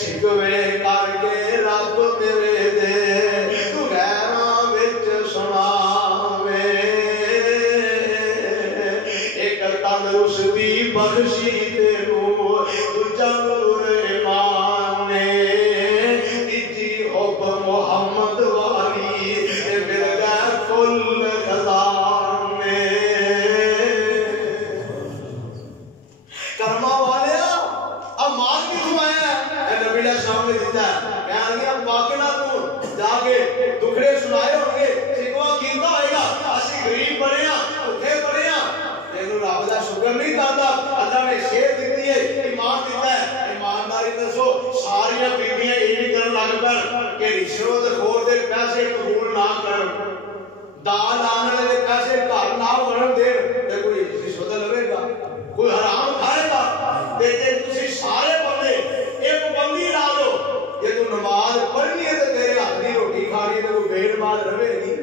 شکوے کر کے رب میرے دے تو غیراں وچ سناوے ایک تندرستی بخشی تینوں دوجا نور ایمان نے تیجی حب محمد والی پھر غیر کل خزانے کرما والے اب مال کی سمایا ہے نبی علیہ السلام نے دیتا ہے کہاں گیا باقی نہ تو جا کے دکھڑے سنائے ہوں گے شکوا کیتا ہوئے گا اسی غریب بڑے ہیں اٹھے بڑے ہیں لیکن رب دا شکر نہیں کرتا اللہ نے شیر دیتی ہے ایمان دیتا ہے ایمانداری دسو ساری بیویاں یہ بھی کرن لگ پن کہ رشوت خور دے پیسے قبول نہ کرن دال آنے والے پیسے گھر نہ بنن دے تے کوئی رشوت لوے گا کوئی حرام کھائے گا تے تسی سارے بندے ایک پابندی لا لو یہ تو نماز پڑھنی ہے تے تیرے ہاتھ دی روٹی کھانی ہے تے کوئی بے نماز رہے گی